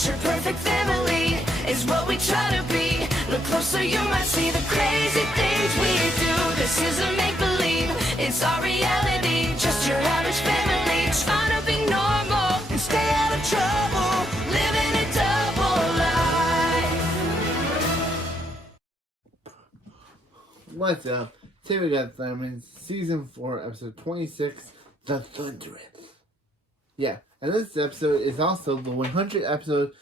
picture perfect family is what we try to be. Look closer, you might see the crazy things we do. This isn't make-believe, it's our reality. Just your average family trying to be normal and stay out of trouble, living a double life. What's up? Today we got Thurman, Season 4, Episode 26, The Thundereth. Yeah, and this episode is also the 100th episode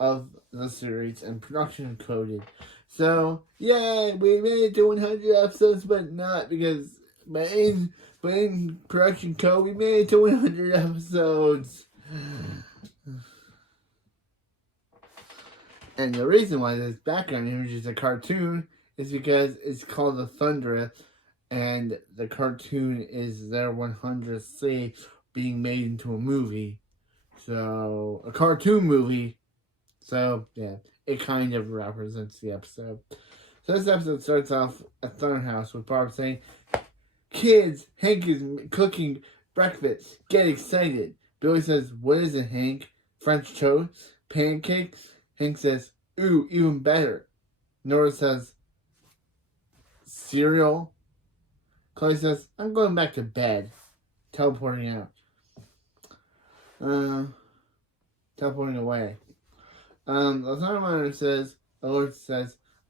of the series and production coded. So, yay, we made it to 100 episodes, but not because, but in production code, we made it to 100 episodes. And the reason why this background image is a cartoon is because it's called The Thundereth, and the cartoon is their 100th C being made into a movie. So, a cartoon movie. So, yeah, it kind of represents the episode. So this episode starts off at Thunder House with Barb saying, "Kids, Hank is cooking breakfast. Get excited." Billy says, "What is it, Hank? French toast? Pancakes?" Hank says, "Ooh, even better." Nora says, "Cereal?" Chloe says, "I'm going back to bed." Teleporting out. Teleporting away. The Thunder Monitor says, "Alert,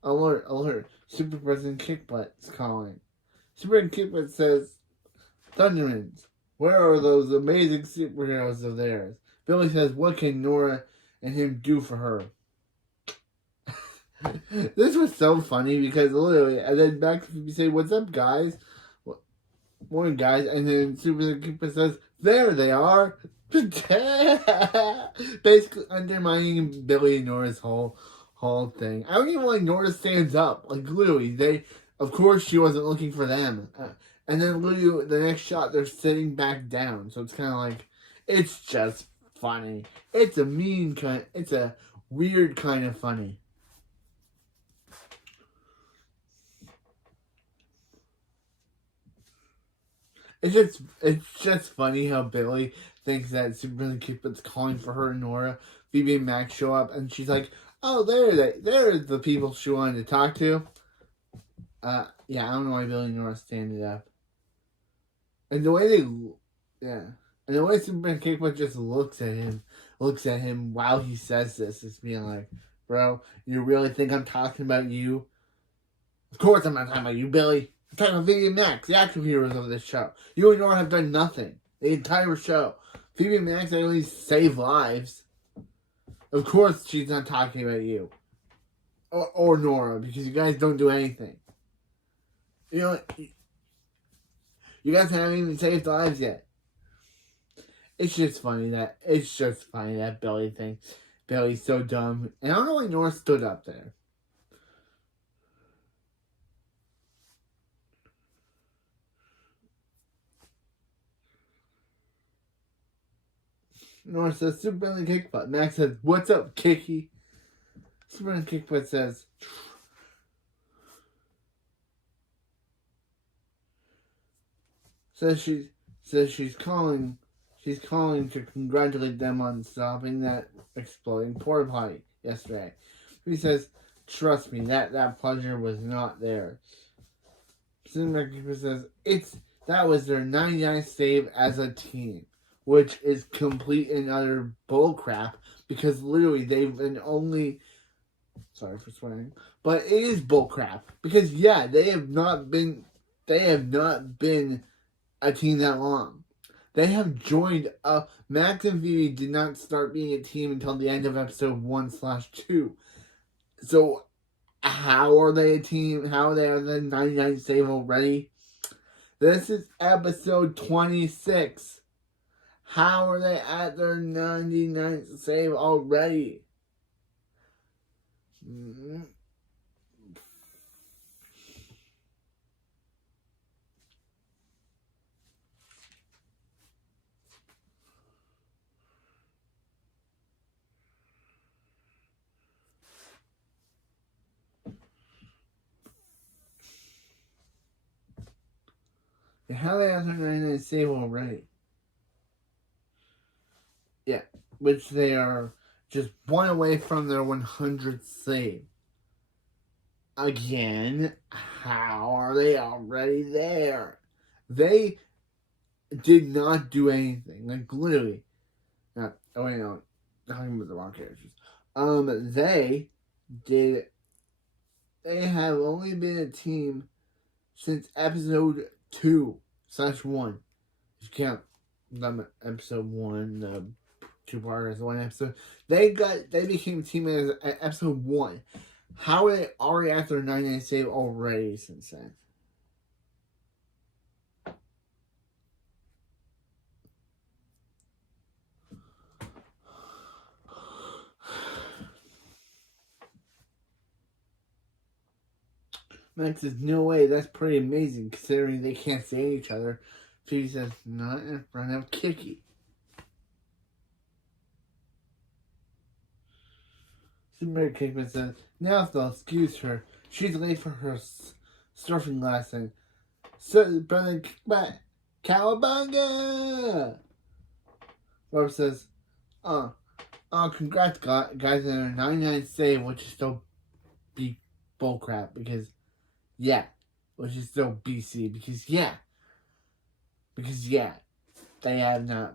alert, Super President Kickbutt is calling." Super President Kickbutt says, "Thundermans, where are those amazing superheroes of theirs?" Billy says, "What can Nora and him do for her?" This was so funny because literally, and then back to Phoebe say, "What's up, guys?" Morning, guys. And then Super Keeper says, "There they are." Basically undermining Billy and Nora's whole thing. I don't even like Nora stands up. Like, literally, of course she wasn't looking for them. And then literally, the next shot, they're sitting back down. So it's kind of like, it's just funny. It's a weird kind of funny. It's just funny how Billy thinks that Superman Cupid's calling for her and Nora. Phoebe and Max show up, and she's like, "Oh, they're the people she wanted to talk to." Yeah, I don't know why Billy and Nora stand it up. And the way and the way Superman Cupid just looks at him while he says this, is being like, "Bro, you really think I'm talking about you? Of course I'm not talking about you, Billy. I'm talking about Phoebe and Max, the actual heroes of this show. You and Nora have done nothing the entire show. Phoebe and Max at least save lives. Of course she's not talking about you. Or Nora, because you guys don't do anything. You know, you guys haven't even saved lives yet." It's just funny that Billy thinks Billy's so dumb. And I don't know why Nora stood up there. Nora says, "Superman Kickbutt." Max says, "What's up, Kicky?" Superman Kickbutt says, she's calling to congratulate them on stopping that exploding porta potty yesterday. He says, "Trust me, that pleasure was not theirs." Superman Kickbutt says, that was their 99th save as a team. Which is complete and utter bullcrap, because literally they've been only, sorry for swearing, but it is bullcrap, because yeah, they have not been a team that long. They have joined up. Max and Phoebe did not start being a team until the end of episode 1/2. So how are they a team? How are they on the 99th save already? This is episode 26. How are they at their 99th save already? How are they at their 99th save already? Yeah, which they are just one away from their 100th save. Again, how are they already there? They did not do anything. Like, literally. Not, oh, wait, no. I'm talking about the wrong characters. They have only been a team since episode 2/1. If you count episode 1, the 2-parters, one episode. They became teammates at episode 1. How are they already at their 99 save already since then? Max says, no way, that's pretty amazing considering they can't see each other. Phoebe says, not in front of Kiki. Super Kickman says, now if they'll excuse her, she's late for her surfing lesson. So, brother Kickback, Cowabunga! Barb says, congrats guys on their 99 save, which is still bullcrap, because which is still BC, because they have not.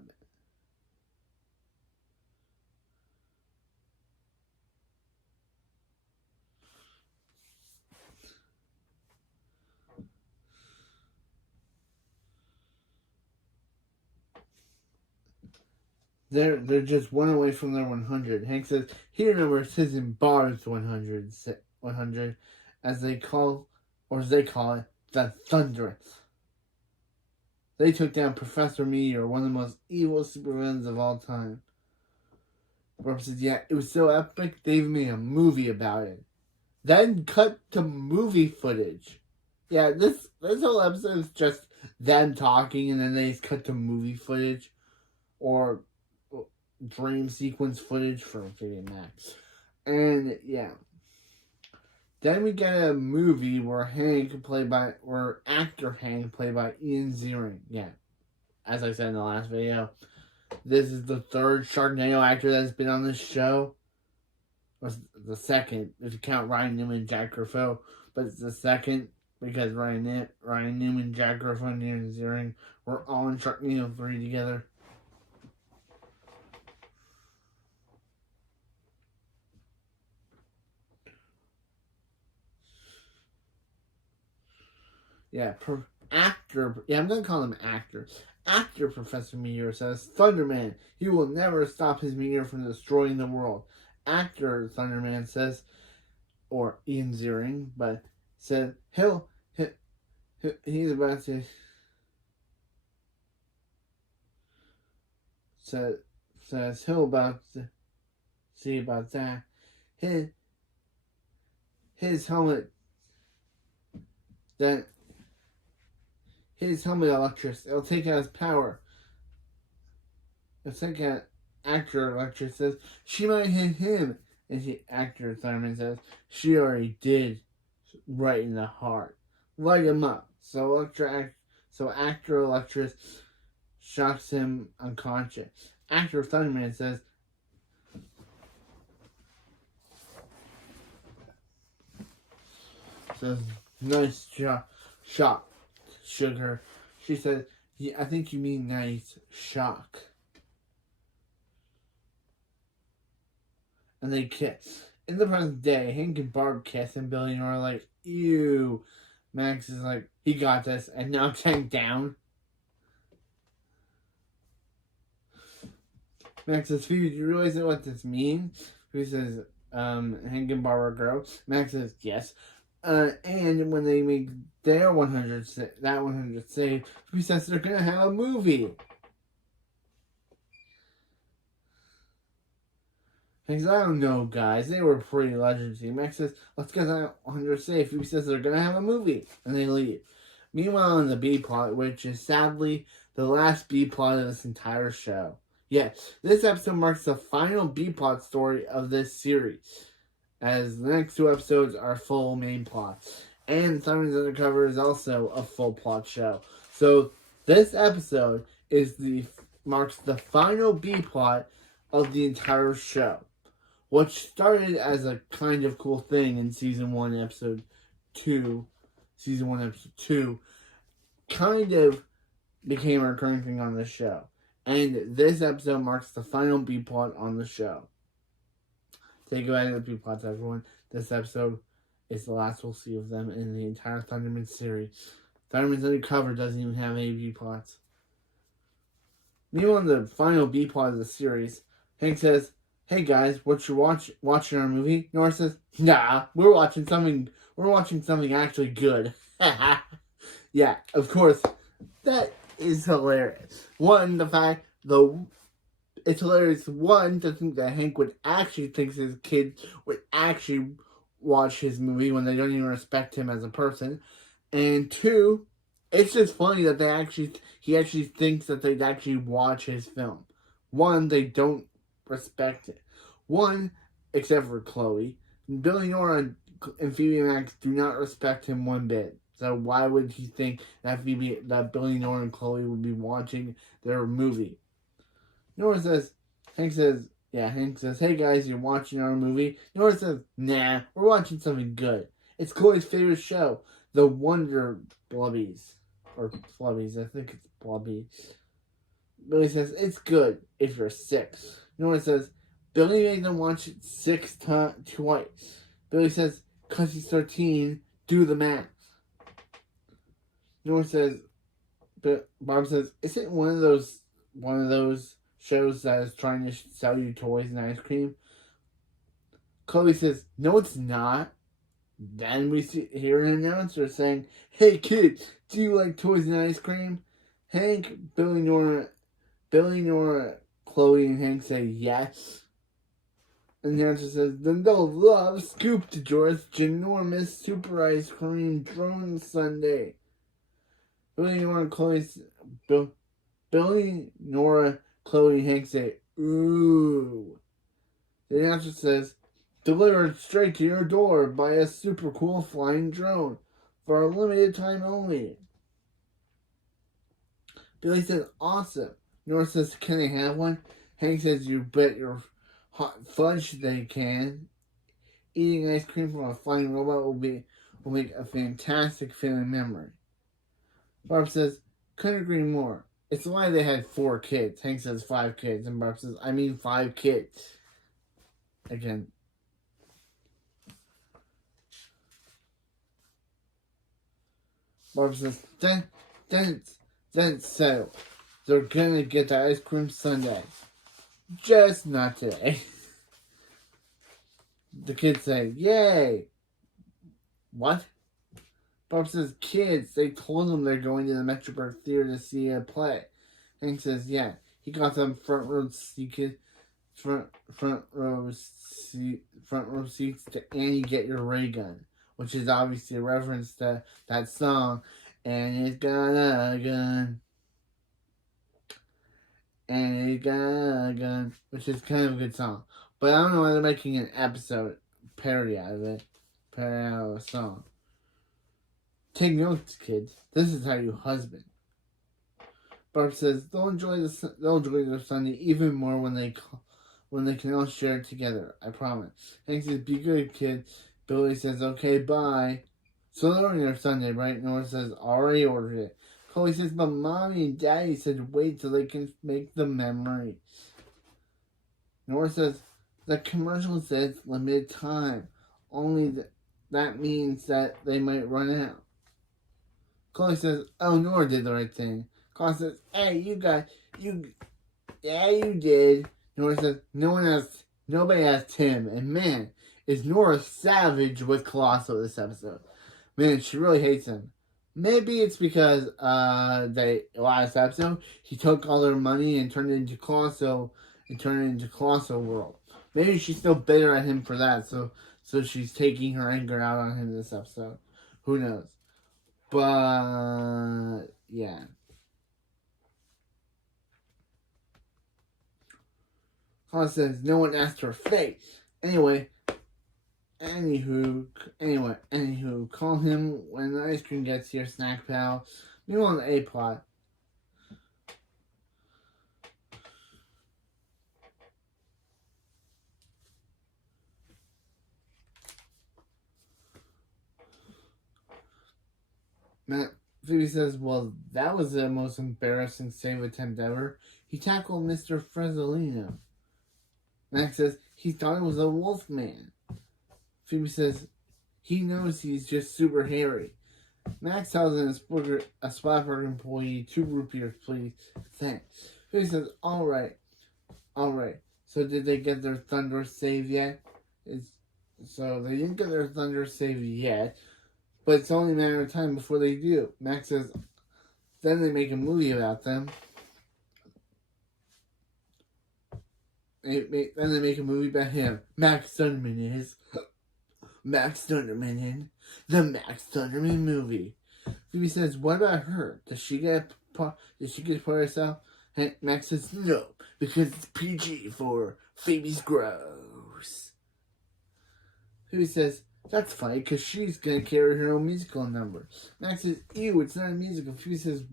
They're just one away from their 100. Hank says he remembers his and Barb's 100, as they call it, the Thunderous. They took down Professor Meteor, one of the most evil supervillains of all time. Barb says, yeah, it was so epic, they even made a movie about it. Then cut to movie footage. Yeah, this whole episode is just them talking, and then they just cut to movie footage. Or dream sequence footage from Phoebe and Max. And, yeah. Then we get a movie where actor Hank, played by Ian Ziering. Yeah. As I said in the last video, this is the third Sharknado actor that's been on this show. Or the second, if you count Ryan Newman and Jack Griffo. But it's the second, because Ryan Newman, Jack Griffo, and Ian Ziering were all in Sharknado 3 together. Yeah, actor. Yeah, I'm gonna call him actor. Actor Professor Meteor says, Thunderman, he will never stop his meteor from destroying the world. Actor Thunderman says, or Ian Ziering, but said he's about to says he'll about to see about that. His helmet that. His helmet electric. It'll take out his power. The second actor electric says she might hit him. And the actor Thurman says she already did, right in the heart. Light him up. So actor electric shocks him unconscious. Actor Thunderman says nice shot. Sugar. She said, yeah, I think you mean nice shock. And they kiss. In the present day, Hank and Barb kiss, and Billy and Nora are like, ew. Max is like, he got this, and knocks Hank down. Max says, Phoebe, do you realize what this means? Phoebe says, Hank and Barb are girls. Max says, yes. And when they make their 100 save, Phoebe says they're gonna have a movie. He says, I don't know, guys. They were pretty legendary. Max says, let's get that 100 save. Phoebe says they're gonna have a movie, and they leave. Meanwhile, in the B plot, which is sadly the last B plot of this entire show. Yes, this episode marks the final B plot story of this series, as the next 2 episodes are full main plots. And Simon's Undercover is also a full plot show. So this episode marks the final B plot of the entire show. which started as a kind of cool thing in season 1, episode 2, kind of became a recurring thing on the show. And this episode marks the final B-plot on the show. Say goodbye to the B-plots, everyone. This episode is the last we'll see of them in the entire Thunderman series. Thunderman's Undercover doesn't even have any B-plots. Meanwhile, the final B-plot of the series, Hank says, "Hey guys, what you watching our movie?" Nora says, "Nah, we're watching something actually good." Yeah, of course, that is hilarious. It's hilarious, one, to think that Hank would actually think his kids would actually watch his movie when they don't even respect him as a person. And two, it's just funny that he actually thinks that they'd actually watch his film. One, they don't respect it. One, except for Chloe, Billy, Nora, and Phoebe and Max do not respect him one bit. So why would he think that Billy, Nora, and Chloe would be watching their movie? Hank says, "Hey guys, you're watching our movie?" Nora says, "Nah, we're watching something good. It's Chloe's favorite show, The Wonder Blubbies." Or Flubbies, I think it's Blubby. Billy says, "It's good if you're 6. Nora says, "Billy made them watch it 6 times twice." Billy says, "'Cause he's 13, do the math." Nora says, Bob says, "Is it one of those shows that is trying to sell you toys and ice cream?" Chloe says, "No, it's not." Then we hear an announcer saying, "Hey kids, do you like toys and ice cream?" Hank, Billy, Nora, Chloe, and Hank say yes. And the announcer says, "Then they'll love Scoop to Doris ginormous super ice cream drone sundae." Billy, Nora, Chloe, and Hank say, "Ooh." The announcer says, "Delivered straight to your door by a super cool flying drone for a limited time only." Billy says, "Awesome." Nora says, "Can I have one?" Hank says, "You bet your hot fudge they can." Eating ice cream from a flying robot will make a fantastic family memory. Barb says, "Couldn't agree more. It's why they had 4 kids." Hank says 5 kids, and Barb says, "I mean 5 kids." Again. Barb says, then settled. They're gonna get the ice cream sundae. Just not today. The kids say, "Yay!" What? Barb says, "Kids, they told them they're going to the Metroburg Theater to see a play." Hank says, "Yeah, he got them front row seats to Annie Get Your Ray Gun," which is obviously a reference to that song, "And It's Got a Gun. And It's Got a Gun," which is kind of a good song. But I don't know why they're making an episode parody out of it. Parody out of a song. Take notes, kids. This is how you husband. Barb says they'll enjoy their Sunday even more when they can all share it together. I promise. Hank says, "Be good, kid." Billy says, "Okay, bye." So they're on their Sunday, right? Nora says, "Already ordered it." Chloe says, "But Mommy and Daddy said wait till they can make the memories." Nora says, "The commercial says limited time. Only that means that they might run out." Chloe says, "Oh, Nora did the right thing." Chloe says, "Hey, you did." Nora says, "Nobody asked him." And man, is Nora savage with Colosso this episode. Man, she really hates him. Maybe it's because last episode he took all their money and turned it into Colosso world. Maybe she's still bitter at him for that, so she's taking her anger out on him this episode. Who knows? But yeah. Paul says no one asked her face. Anyway, call him when the ice cream gets here, Snack Pal. Meanwhile, on the A plot. Phoebe says, well, that was the most embarrassing save attempt ever. He tackled Mr. Frezzolino. Max says, he thought it was a wolf man. Phoebe says, he knows he's just super hairy. Max tells a Splatberg employee, 2 rupees, please. Thanks. Phoebe says, alright. So did they get their thunder save yet? So they didn't get their thunder save yet, but it's only a matter of time before they do. Max says, then they make a movie about them. Then they make a movie about him. Max Thunderman is. Max Thunderman in the Max Thunderman movie. Phoebe says, what about her? Did she get part herself? And Max says, no, because it's PG for Phoebe's gross. Phoebe says, that's funny, because she's going to carry her own musical number. Max says, ew, it's not a musical. Phoebe says,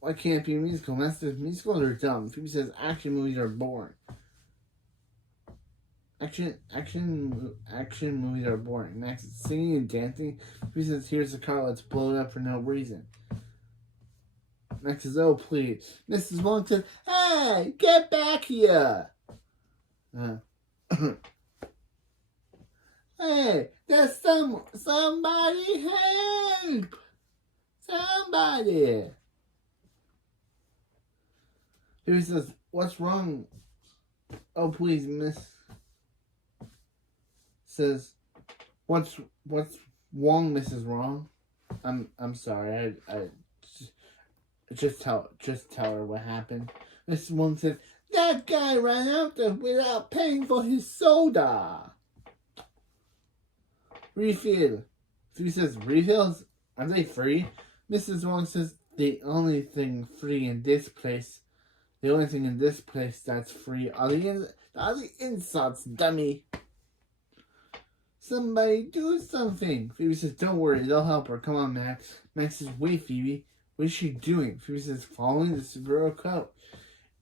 why can't it be a musical? Max says, musicals are dumb. Phoebe says, action movies are boring. Action movies are boring. Max is singing and dancing. Phoebe says, here's the car, let's blow it up for no reason. Max says, oh, please. Mrs. Wong says, hey, get back here. Hey, there's somebody help. Somebody. Phoebe says, what's wrong? Oh, please, Miss. Says, what's wrong, Mrs. Wrong? I'm sorry. I just tell her what happened. Mrs. Wong says, that guy ran out there without paying for his soda. Refill. Phoebe says, refills? Are they free? Mrs. Wong says, the only thing in this place that's free are the insults, dummy. Somebody do something. Phoebe says, don't worry, they'll help her. Come on, Max. Max says, wait, Phoebe. What is she doing? Phoebe says, following the superhero code.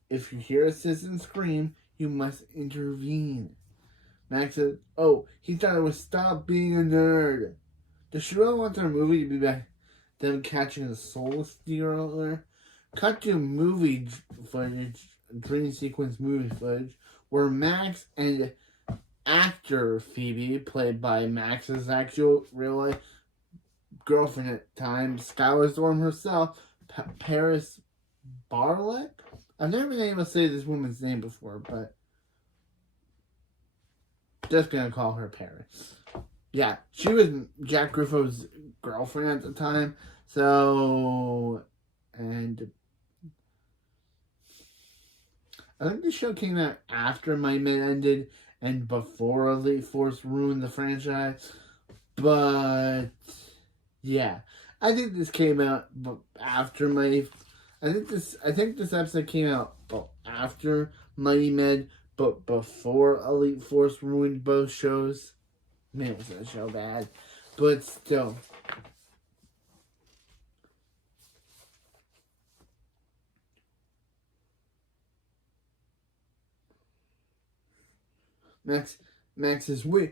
If you hear a citizen scream, you must intervene. Max says, oh, he thought it was stop being a nerd. Does she really want their movie to be about them catching a soul stealer? Cut to movie footage, dream sequence movie footage, where Max and actor Phoebe, played by Max's actual real-life girlfriend at the time, Skylar Storm herself, Paris Barlett? I've never been able to say this woman's name before, but just gonna call her Paris. Yeah, she was Jack Griffo's girlfriend at the time, so, and I think the show came out after Mighty Men ended and before Elite Force ruined the franchise. But yeah, I think this came out after Mighty. I think this episode came out after Mighty Men, but before Elite Force ruined both shows. Man, was that show bad, but still. Max says, what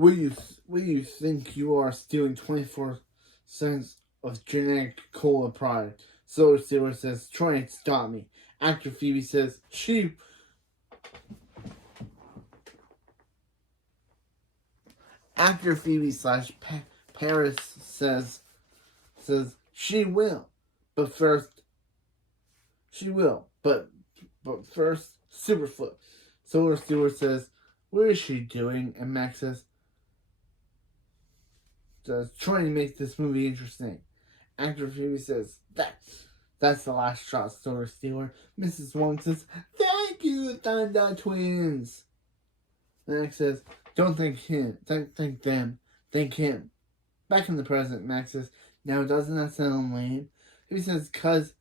do you think you are, stealing 24 cents of generic cola product? Solar Stealer says, try and stop me. Actor Phoebe says, Actor Phoebe / Paris says she will, but first Superfoot. Solar Stealer says, what is she doing? And Max says, trying to make this movie interesting. Actor Phoebe says, that's the last shot, Solar Stealer. Mrs. Wong says, thank you, Thunder Twins. Max says, don't thank him, thank them, thank him. Back in the present, Max says, now doesn't that sound lame? He says, cause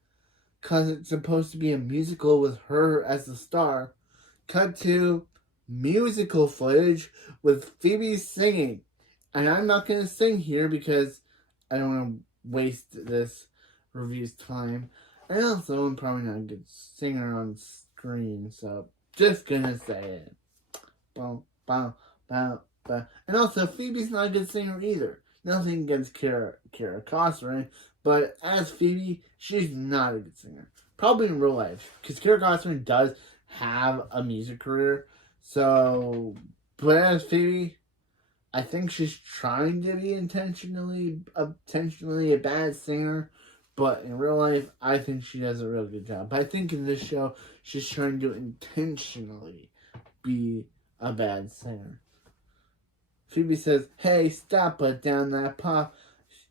it's supposed to be a musical with her as the star. Cut to musical footage with Phoebe singing. And I'm not going to sing here because I don't want to waste this review's time. And also, I'm probably not a good singer on screen, so just going to say it. Bow, bow, bow, bow. And also, Phoebe's not a good singer either. Nothing against Kara Costner, but as Phoebe, she's not a good singer. Probably in real life, because Kara Costner does have a music career. So, but as Phoebe, I think she's trying to be intentionally a bad singer, but in real life, I think she does a really good job. But I think in this show, she's trying to intentionally be a bad singer. Phoebe says, "Hey, stop, put down that pop.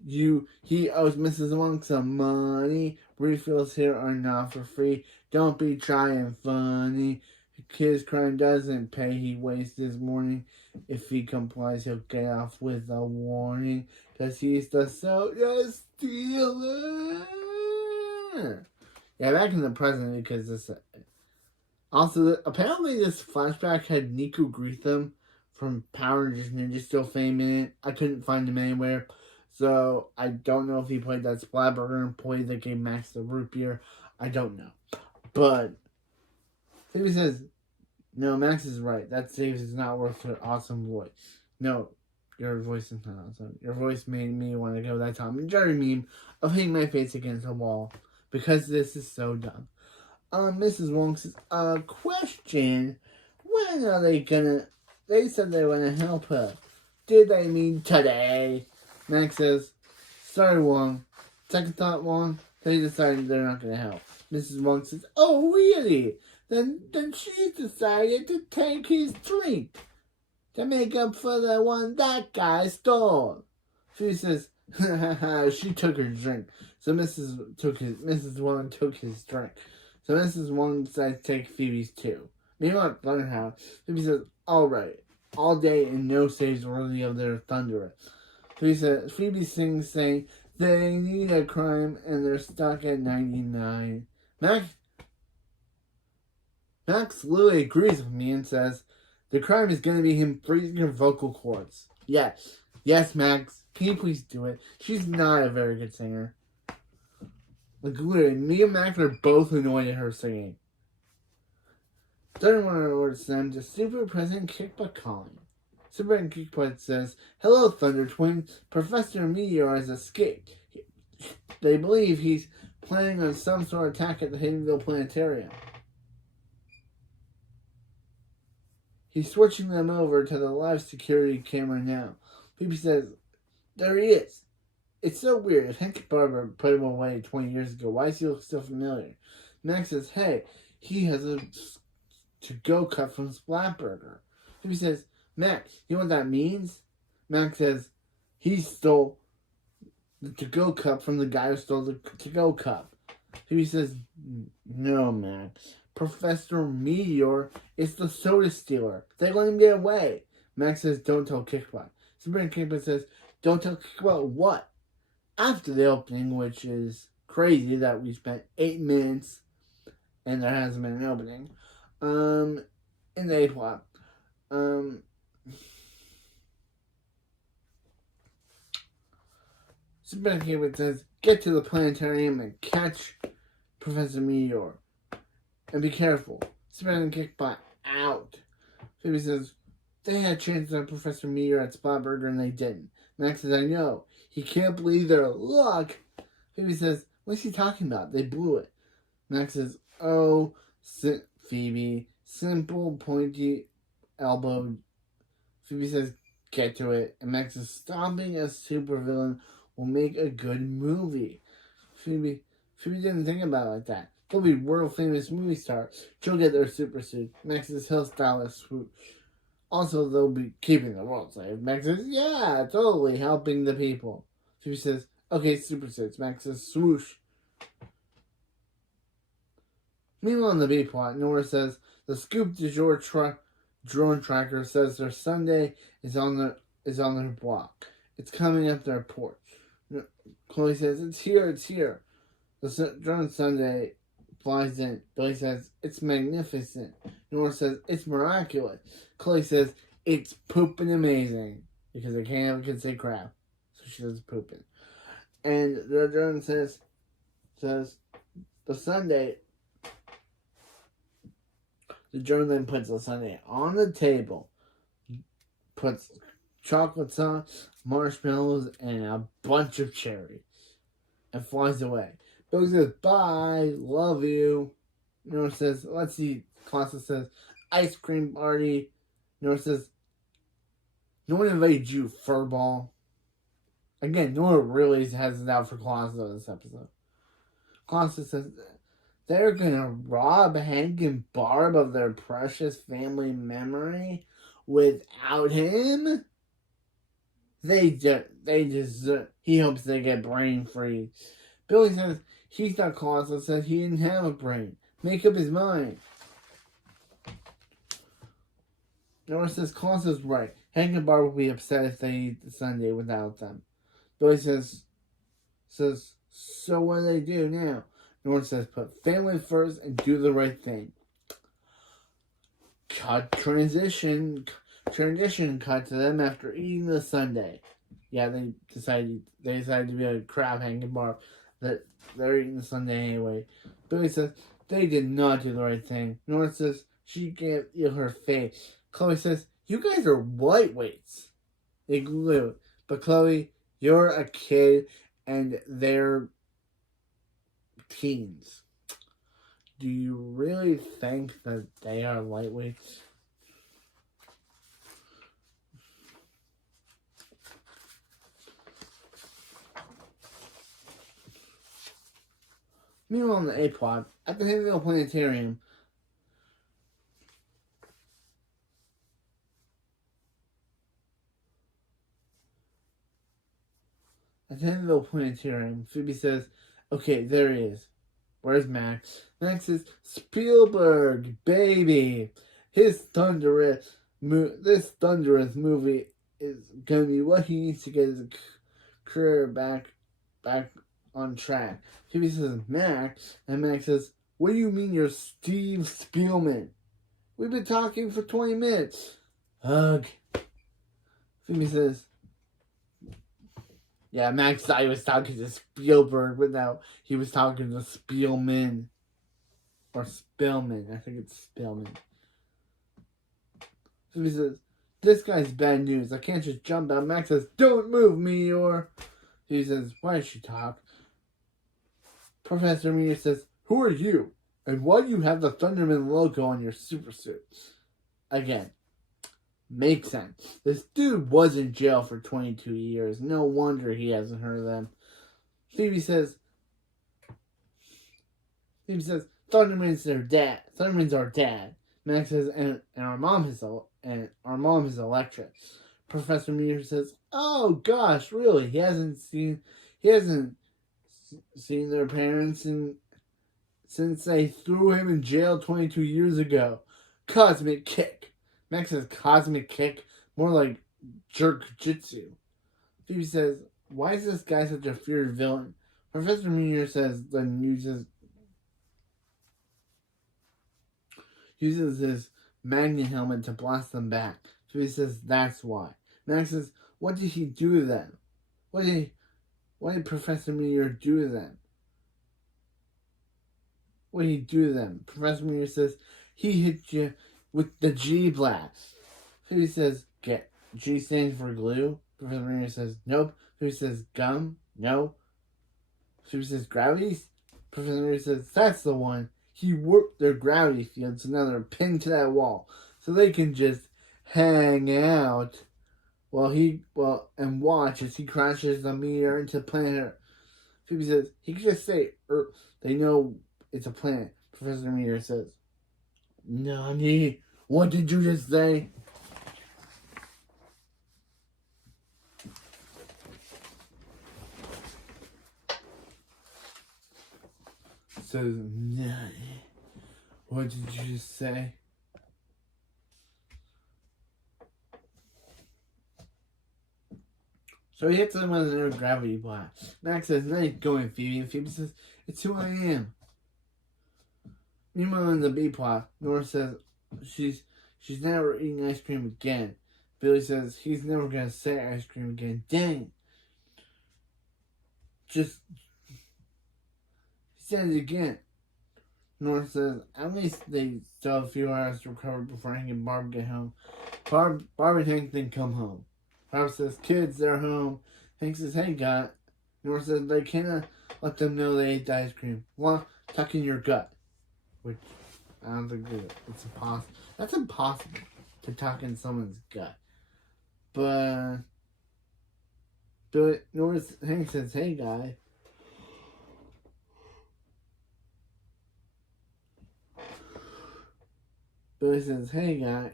He owes Mrs. Wong some money. Refills here are not for free. Don't be trying funny. His crime doesn't pay. He wastes his morning. If he complies, he'll get off with a warning. 'Cause he's the soda stealer." Yeah, back in the present, because this. Also, apparently this flashback had Nico Greetham from Power Rangers Ninja Steel fame in it. I couldn't find him anywhere. So, I don't know if he played that Splatburger employee that gave Max the root beer. I don't know. But, Phoebe says, "No, Max is right. That saves is not worth your awesome voice." No, your voice is not awesome. Your voice made me want to go that Tom and Jerry meme of hitting my face against a wall. Because this is so dumb. Mrs. Wong says, question. When are they gonna... They said they were gonna help her. Did they mean today? Max says, "Sorry, Wong. Second thought, Wong. They decided they're not gonna help." Mrs. Wong says, "Oh, really? Then she decided to take his drink to make up for the one that guy stole." She says, she took her drink. So Mrs. Wong took his drink. So Mrs. Wong decides to take Phoebe's too. Meanwhile, at Thunderhouse, Phoebe says, "Alright, all day and no saves worthy of their thunderer." Phoebe sings saying, "They need a crime and they're stuck at 99. Max Louie agrees with me and says, "The crime is going to be him freezing her vocal cords." Yes. Yes, Max. Can you please do it? She's not a very good singer. Like, literally, me and Max are both annoyed at her singing. Doesn't want to order them to Super President Kickbutt calling. Super President Kickbutt says, "Hello, Thunder Twins. Professor Meteor has escaped. They believe he's planning on some sort of attack at the Haydenville Planetarium. He's switching them over to the live security camera now." Phoebe says, "There he is. It's so weird. If Hank Barber put him away 20 years ago, why does he look so familiar?" Max says, "Hey, he has a to-go cup from Splatburger." Phoebe says, "Max, you know what that means?" Max says, "He stole the to-go cup from the guy who stole the to-go cup." Phoebe says, "No, Max. Professor Meteor is the soda stealer. They let him get away." Max says, "Don't tell Kickbutt." Sabrina Kickbutt says, "Don't tell Kickbutt what?" After the opening, which is crazy that we spent 8 minutes and there hasn't been an opening. In the A-plot. Sabrina Kickbutt says, "Get to the planetarium and catch Professor Meteor. And be careful." Sabrina Kickbutt out. Phoebe says, "They had chances on Professor Meteor at Splatburger and they didn't." Max says, "I know. He can't believe their luck." Phoebe says, "What's he talking about? They blew it." Max says, "Oh, Phoebe, simple, pointy, elbowed." Phoebe says, "Get to it." And Max says, "Stopping a supervillain will make a good movie." Phoebe didn't think about it like that. They'll be world famous movie stars. She'll get their super suit. Max says he'll style a swoosh. Also, they'll be keeping the world safe. Max says, "Yeah, totally, helping the people." Phoebe says, "Okay, super suits." Max says, "Swoosh." Meanwhile, in the B plot, Nora says, "The Scoop du jour drone tracker says their sundae is on their block. It's coming up their porch." Chloe says, "It's here, it's here." The drone sundae flies in. Billy says, "It's magnificent." Nora says, "It's miraculous." Chloe says, "It's pooping amazing." Because they can't have a kid say crap. So she says pooping. And the drone says the sundae. The drone then puts the sundae on the table. chocolate sauce, marshmallows, and a bunch of cherry. And flies away. Billy says, bye, love you. Nora says, let's eat. Constance says, ice cream party. Nora says, no one invited you, furball. Again, Nora really has it out for Constance this episode. Constance says, they're gonna rob Hank and Barb of their precious family memory without him? He hopes they get brain freeze. Billy says he thought Constance said he didn't have a brain. Make up his mind. Nora says Constance's right. Hank and Barb will be upset if they eat the sundae without them. Billy says, so what do they do now? Nora says, put family first and do the right thing. Transition cut to them after eating the sundae. Yeah, they decided to be a crab Hank and Barb. That they're eating the sundae anyway. Billy says they did not do the right thing. Nora says she can't feel her face. Chloe says, you guys are lightweights. They glue. But Chloe, you're a kid and they're teens. Do you really think that they are lightweights? Meanwhile, on the A-plot, at the Hillville Planetarium, Phoebe says, okay, there he is. Where's Max? Max says, Spielberg, baby. This thunderous movie is going to be what he needs to get his career back on track. Phoebe says, Max, and Max says, what do you mean you're Steve Spielman? We've been talking for 20 minutes. Ugh. Phoebe says, yeah, Max thought he was talking to Spielberg, but now he was talking to Spielman. Or Spillman. I think it's Spillman. Phoebe says, this guy's bad news. I can't just jump out. Max says, don't move, Meteor. He says, why did she talk? Professor Meteor says, who are you? And why do you have the Thunderman logo on your super suit? Again, makes sense. This dude was in jail for 22 years. No wonder he hasn't heard of them. Phoebe says, Thunderman's their dad. Thunderman's our dad. Max says, and our mom is Electric. Professor Meteor says, oh gosh, really? He hasn't seen their parents since they threw him in jail 22 years ago. Cosmic kick. Max says cosmic kick, more like jerk jitsu. Phoebe says, why is this guy such a feared villain? Professor Meteor says then uses his magnet helmet to blast them back. Phoebe says that's why. Max says, what did he do to them? What did Professor Meteor do to them? What did he do to them? Professor Meteor says, he hit you with the G blast. Phoebe says, get. G stands for glue. Professor Meteor says, nope. Phoebe says, gum? No. Phoebe says, gravity? Professor Meteor says, that's the one. He warped their gravity field, so now they're pinned to that wall. So they can just hang out and watch as he crashes the meteor into planet Earth. Phoebe says, he could just say Earth. They know it's a planet. Professor Meteor says, Nani, what did you just say? Says, Nani, what did you just say? So he hits him with another gravity blast. Max says, nice going, Phoebe. And Phoebe says, it's who I am. Meanwhile, in the B plot, Nora says she's never eating ice cream again. Billy says he's never going to say ice cream again. Dang. He said it again. Nora says, at least they still have a few hours to recover before Hank and Barb get home. Barb and Hank then come home. Robert says, kids, they're home. Hank says, hey, got it. Nora says, they cannot let them know they ate the ice cream. Well, tuck in your gut. Which, I don't think it's impossible. That's impossible to tuck in someone's gut. But Hank says, hey, guy. Billy says, hey, guy.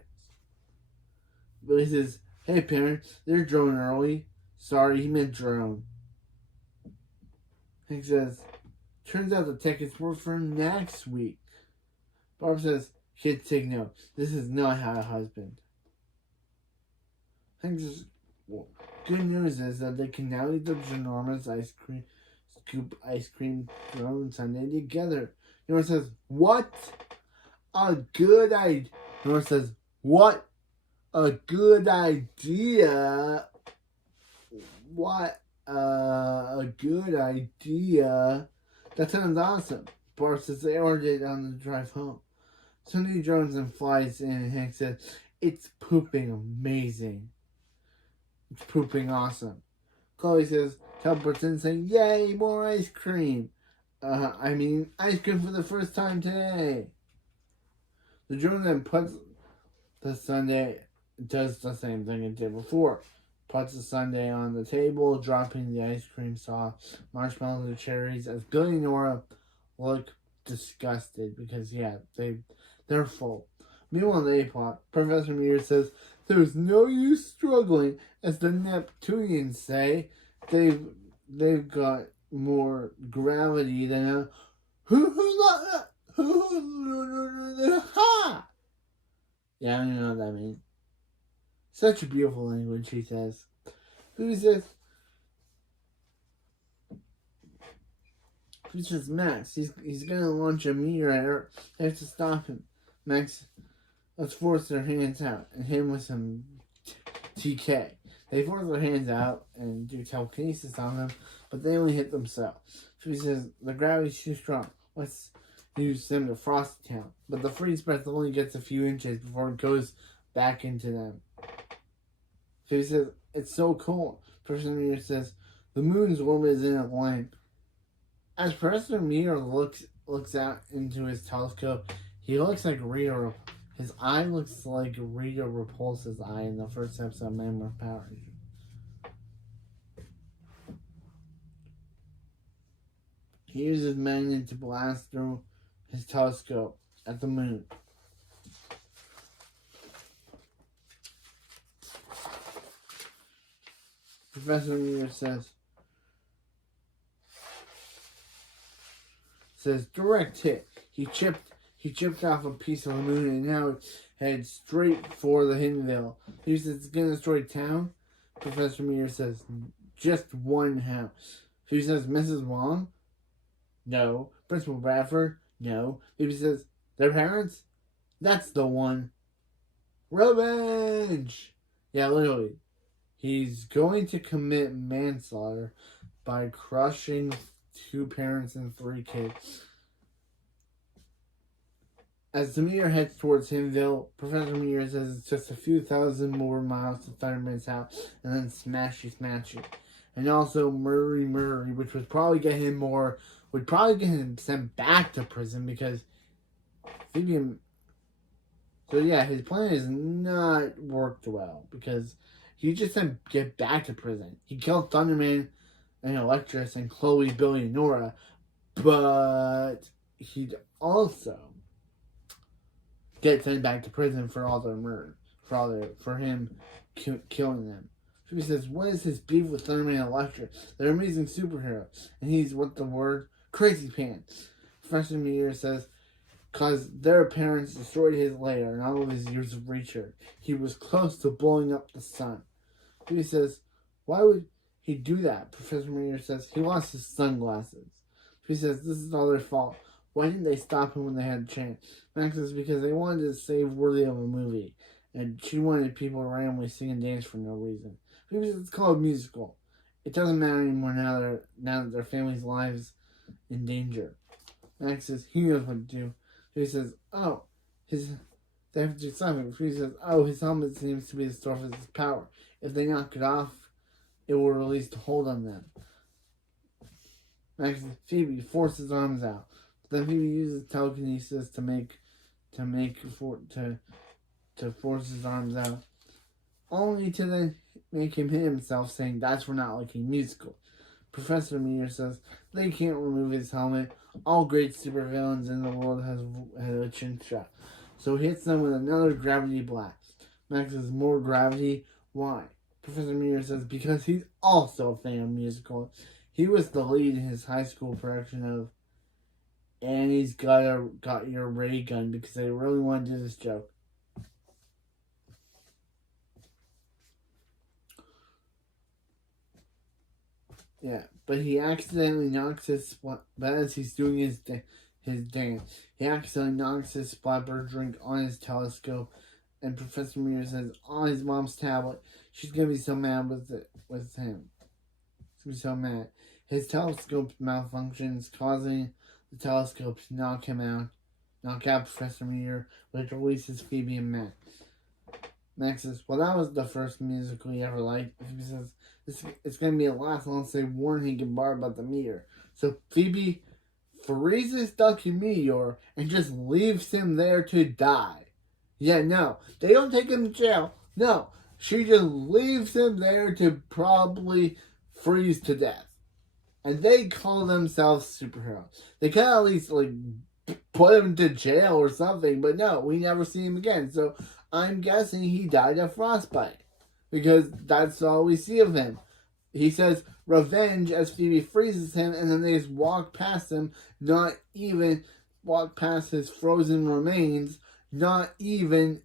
Billy says, hey, parents, they're drone early. Sorry, he meant drone. Hank says, turns out the tickets were for next week. Barb says, kids, take note. This is not how a husband. Hank says, well, good news is that they can now eat the ginormous scoop ice cream drone sundae together. Nora says, what? A good idea. Nora says, what? A good idea. What? A good idea. That sounds awesome. Bart says they ordered it on the drive home. Sunday drones and flies in, and Hank says, it's pooping amazing. It's pooping awesome. Chloe says, teleports in saying, yay, more ice cream. Ice cream for the first time today. The drone then puts the sundae, does the same thing it did before. Puts the sundae on the table, dropping the ice cream sauce, marshmallows, and cherries, as Billy and Nora look disgusted because, they're full. Meanwhile, the A-plot, Professor Mears says, there's no use struggling, as the Neptunians say. They've got more gravity than a yeah, I don't know what that means. Such a beautiful language, he says. Who says Max? He's gonna launch a meteor. They have to stop him. Max, let's force their hands out and hit him with some TK. They force their hands out and do telekinesis on them, but they only hit themselves. She says the gravity's too strong. Let's use them to Frosty Town. But the freeze breath only gets a few inches before it goes back into them. She says, it's so cool. Professor Meteor says, the moon's orbit is in a lamp. As Professor Meteor looks out into his telescope, he looks like Rita. His eye looks like Rita Repulsa's eye in the first episode of Man with Power. He uses magnet to blast through his telescope at the moon. Professor Meteor says direct hit. He chipped off a piece of the moon and now it heads straight for the Hidden Veil. He says it's gonna destroy town. Professor Meteor says just one house. He says Mrs. Wong? No. Principal Bradford? No. Phoebe says their parents? That's the one. Revenge! Yeah, literally. He's going to commit manslaughter by crushing 2 parents and 3 kids. As the meteor heads towards Himville, Professor Meteor says it's just a few thousand more miles to Thunderman's house, and then smashy. And also Murray, which would probably get him sent back to prison because Phoebe. So yeah, his plan has not worked well because he just said get back to prison. He killed Thunderman and Electress and Chloe, Billy, and Nora, but he'd also get sent back to prison for all their murder, for him killing them. Phoebe says, what is his beef with Thunderman and Electra? They're amazing superheroes. And he's, what the word? Crazy pants. Professor Meteor says, because their parents destroyed his lair and all of his years of research. He was close to blowing up the sun. Phoebe says, why would he do that? Professor Meteor says, he lost his sunglasses. Phoebe says, this is all their fault. Why didn't they stop him when they had a chance? Max says, because they wanted to save worthy of a movie. And she wanted people to randomly sing and dance for no reason. Phoebe says, it's called a musical. It doesn't matter anymore now that their family's lives in danger. Max says, he knows what to do. He says, They have to do something. Phoebe says, oh, his helmet seems to be the source of his power. If they knock it off, it will release the hold on them. Max says, Phoebe, force his arms out. But then Phoebe uses telekinesis to force his arms out. Only to then make him hit himself, saying that's for not liking musicals. Professor Meteor says they can't remove his helmet. All great supervillains in the world have a chin strap. So he hits them with another gravity blast. Max says, more gravity? Why? Professor Meteor says, because he's also a fan of musicals. He was the lead in his high school production of Annie's Got Your Ray Gun because they really want to do this joke. Yeah, but he accidentally knocks but as he's doing his dance, he accidentally knocks his Splatbird drink on his telescope, and Professor Meteor says on his mom's tablet, she's gonna be so mad with him. She's gonna be so mad. His telescope malfunctions, causing the telescope to knock out Professor Meteor, which releases Phoebe and Max. Max says, well, that was the first musical he ever liked. Phoebe says, it's going to be a last unless they warn he can borrow about the meteor. So Phoebe freezes Ducky Meteor and just leaves him there to die. Yeah, no. They don't take him to jail. No. She just leaves him there to probably freeze to death. And they call themselves superheroes. They could at least, put him to jail or something. But no, we never see him again. So I'm guessing he died of frostbite. Because that's all we see of him. He says revenge as Phoebe freezes him, and then they just walk past him, not even walk past his frozen remains, not even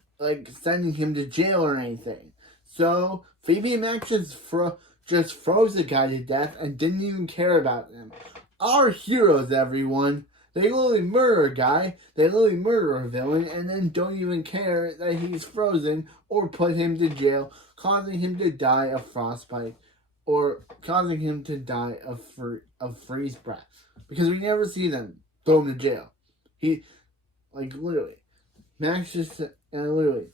sending him to jail or anything. So Phoebe and Max just froze the guy to death and didn't even care about him. Our heroes, everyone. They literally murder a guy, they literally murder a villain, and then don't even care that he's frozen or put him to jail, causing him to die of frostbite or causing him to die of freeze breath. Because we never see them throw him to jail. He, literally. Max just, literally.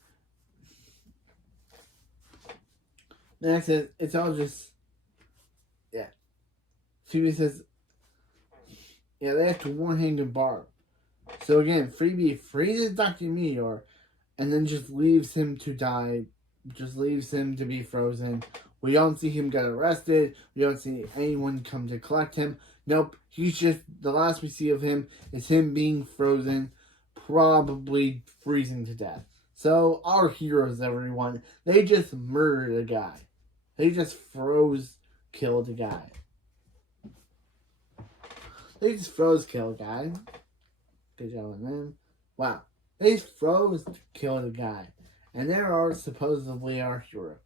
Max says, it's all just, yeah. Phoebe says, yeah, they have to warn him to bark. So again, Phoebe freezes Dr. Meteor and then just leaves him to die. Just leaves him to be frozen. We don't see him get arrested. We don't see anyone come to collect him. Nope. He's just, the last we see of him is him being frozen, probably freezing to death. So, our heroes, everyone, they just murdered a guy. They just killed a guy. They just killed a guy. Good job on them. Wow. They just killed a guy. And they are supposedly our heroes.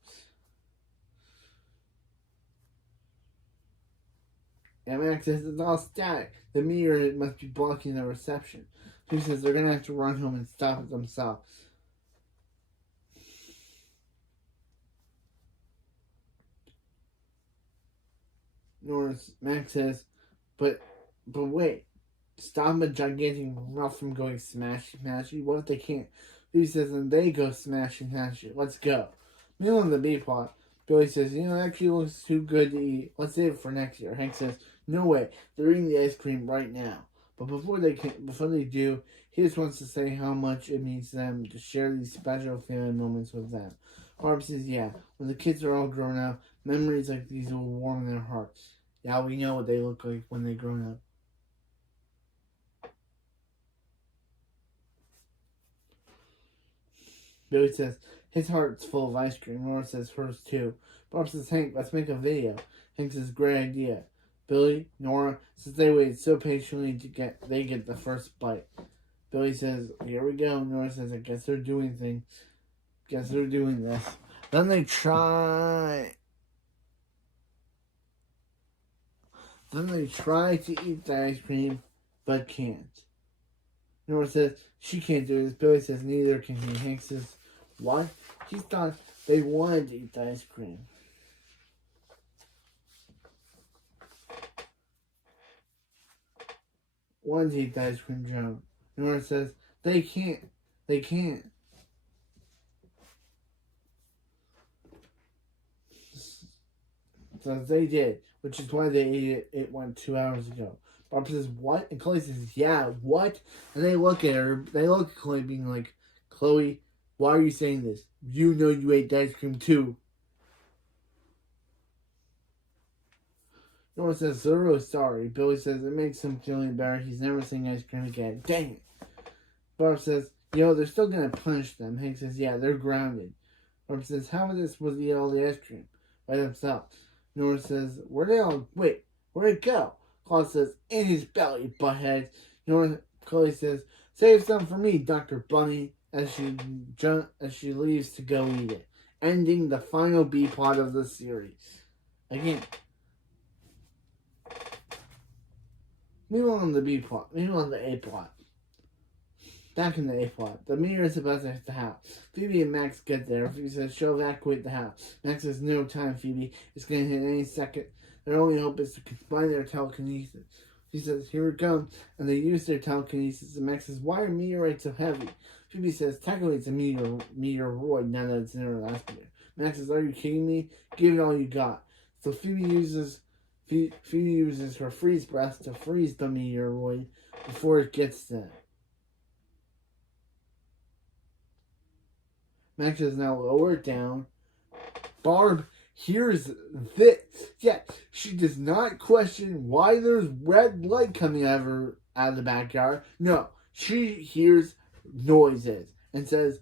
And Max says it's all static. The meteor must be blocking the reception. He says they're going to have to run home and stop it themselves. Max says, but wait. Stop a gigantic rough from going smashy. What if they can't? Phoebe says, and they go smashy. Let's go. Meanwhile, in the B plot, Billy says, it actually looks too good to eat. Let's save it for next year. Hank says, no way. They're eating the ice cream right now. But before they do, he just wants to say how much it means to them to share these special family moments with them. Barb says, yeah, when the kids are all grown up, memories like these will warm their hearts. Yeah, we know what they look like when they're grown up. Billy says, his heart's full of ice cream. Nora says, hers too. Barb says, Hank, let's make a video. Hank says, great idea. Billy, Nora, since they waited so patiently they get the first bite. Billy says, here we go. Nora says, I guess they're doing things. Guess they're doing this. Then they try to eat the ice cream, but can't. Nora says, she can't do this. Billy says, neither can he. Hank says, what? He thought they wanted to eat the ice cream. Wanted to eat the ice cream, Joe. Nora says, they can't. says they did, which is why they ate it. It went 2 hours ago. Barb says, what? And Chloe says, yeah, what? And they look at her. They look at Chloe being like, Chloe, why are you saying this? You know you ate the ice cream too. Nora says, they're really sorry. Billy says, it makes him feeling better. He's never seeing ice cream again. Dang it. Barb says, they're still going to punish them. Hank says, yeah, they're grounded. Barb says, how are they supposed to eat all the ice cream by themselves? Nora says, where'd it go? Claude says, in his belly, butthead. Chloe says, save some for me, Dr. Bunny, as she leaves to go eat it. Ending the final B plot of the series. Again. Meanwhile on the B plot. Meanwhile on the A plot. Back in the A plot. The meteor is about to hit the house. Phoebe and Max get there. Phoebe says she'll evacuate the house. Max says, no time, Phoebe. It's going to hit any second. Their only hope is to combine their telekinesis. She says, here it comes. And they use their telekinesis. And Max says, why are meteorites so heavy? Phoebe says, technically it's a meteoroid now that it's in her last year. Max says, are you kidding me? Give it all you got. So Phoebe uses her freeze breath to freeze the meteoroid before it gets there. Max says, now lower it down. Barb hears this. Yet she does not question why there's red light coming out of the backyard. No, she hears noises and says,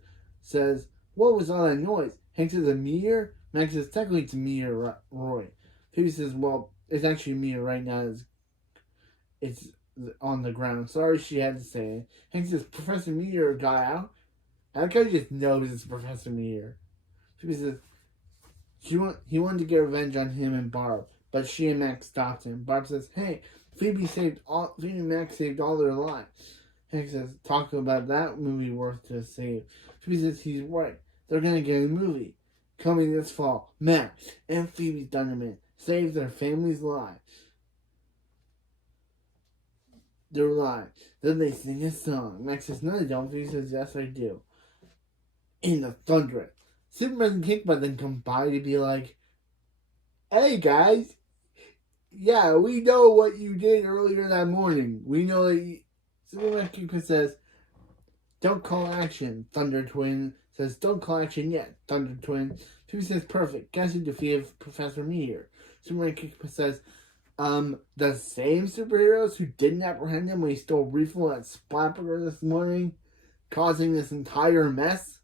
what was all that noise? Hank says, a meteor? Max says, technically it's a meteoroid. Phoebe says, well, it's actually a meteor right now. It's on the ground. Sorry she had to say it. Hank says, Professor Meteor got out? I like how he just knows it's Professor Meteor. Phoebe says, he wanted to get revenge on him and Barb, but she and Max stopped him. Barb says, hey, Phoebe and Max saved all their lives. Hank says, talk about that movie worth to save. Phoebe says, he's right. They're going to get a movie coming this fall. Max and Phoebe's Thunderman save their family's lives. Their lives. Then they sing a song. Max says, no, they don't. Phoebe says, yes, I do. In the Thunderous. Superman and Kickbutt then come by to be like, hey guys, yeah, we know what you did earlier that morning. We know that you... Superman and Kickbutt says, don't call action. Thunder Twin says, don't call action yet. Thunder Twin. Phoebe says, perfect. Guess who defeated Professor Meteor? Superman and Kickbutt says, the same superheroes who didn't apprehend him when he stole refill at Splatburger this morning, causing this entire mess?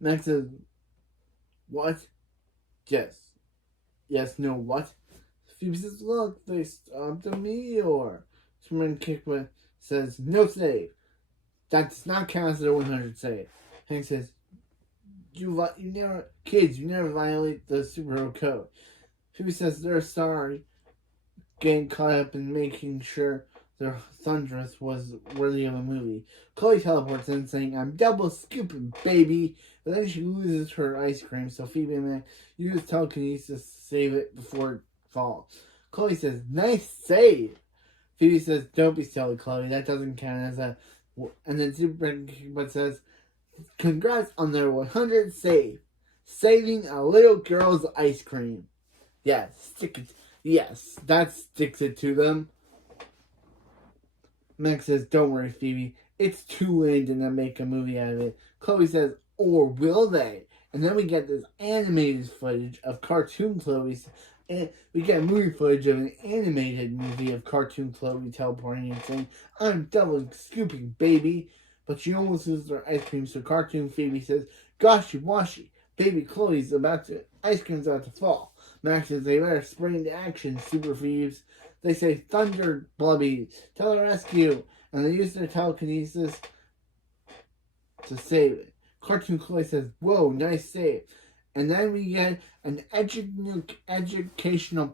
Max says, what? Yes. Yes, no, what? Phoebe says, look, they stopped a meteor. Superman Kickbutt says, no save. That does not count as a 100 save. Hank says, you never violate the superhero code. Phoebe says, they're sorry. Getting caught up in making sure their Thunderous was worthy of a movie. Chloe teleports in saying, I'm double scooping, baby. But then she loses her ice cream, so Phoebe and Max use telekinesis to save it before it falls. Chloe says, nice save. Phoebe says, don't be silly, Chloe. That doesn't count as a... And then Superman says, congrats on their 100th save. Saving a little girl's ice cream. Yes, yes, that sticks it to them. Max says, don't worry, Phoebe. It's too late to make a movie out of it. Chloe says, or will they? And then we get this animated footage of cartoon Chloe. And we get movie footage of an animated movie of cartoon Chloe teleporting and saying, I'm double scooping, baby. But she almost loses her ice cream, so cartoon Phoebe says, goshy washy. Baby Chloe's ice cream's about to fall. Max says, they better spring into action, Super Phoebes. They say, thunder, blubby, tell the rescue. And they use their telekinesis to save it. Cartoon Chloe says, whoa, nice save. And then we get an educational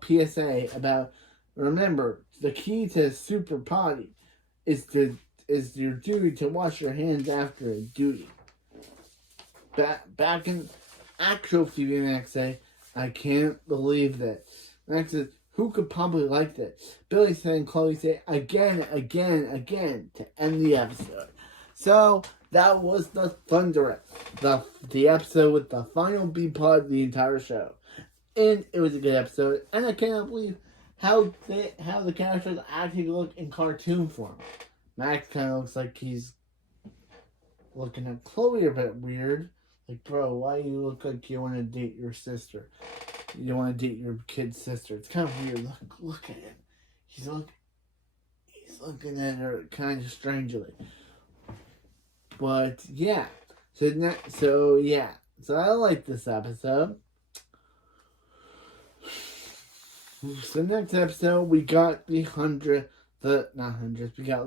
PSA about, remember, the key to super potty is your duty to wash your hands after a duty. Back in actual Phoebe and Max say, I can't believe that. Max says, who could probably like this? Billy and Chloe say again to end the episode. So that was the Thunderous, the episode with the final B plot of the entire show, and it was a good episode. And I cannot believe how the characters actually look in cartoon form. Max kind of looks like he's looking at Chloe a bit weird. Like, bro, why do you look like you want to date your sister? You want to date your kid's sister. It's kind of weird. Look at him. He's looking at her kind of strangely. But yeah. So I like this episode. So next episode we got we got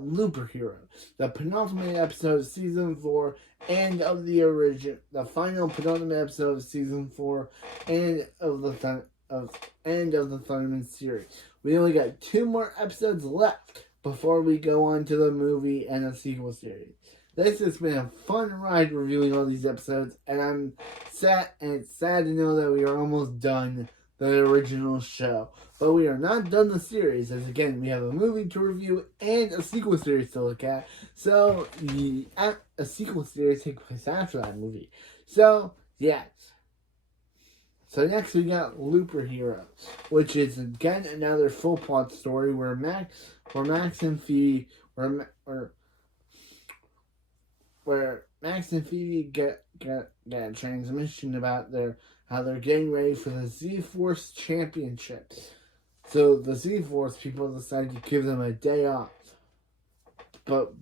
Looper Hero, the penultimate episode of season 4, and of the final penultimate episode of season 4, and of the Thunderman series. We only got 2 more episodes left before we go on to the movie and a sequel series. This has been a fun ride reviewing all these episodes, and it's sad to know that we are almost done the original show. But we are not done the series, as again, we have a movie to review and a sequel series to look at. So, a sequel series takes place after that movie. So, yeah. So next we got Looper Hero, which is again another full plot story where Max and Phoebe get a transmission about how they're getting ready for the Z-Force Championship. So the Z-Force people decide to give them a day off. But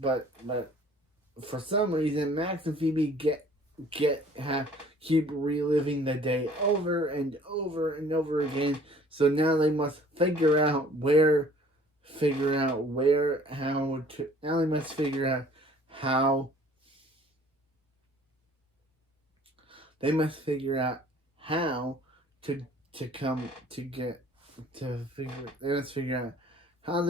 for some reason Max and Phoebe keep reliving the day over and over and over again. So now they must figure out how they're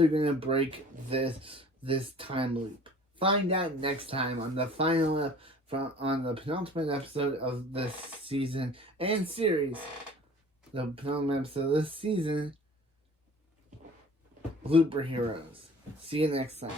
gonna break this time loop. Find out next time on the penultimate episode of this season and series. The penultimate episode of this season, Looper Heroes. See you next time.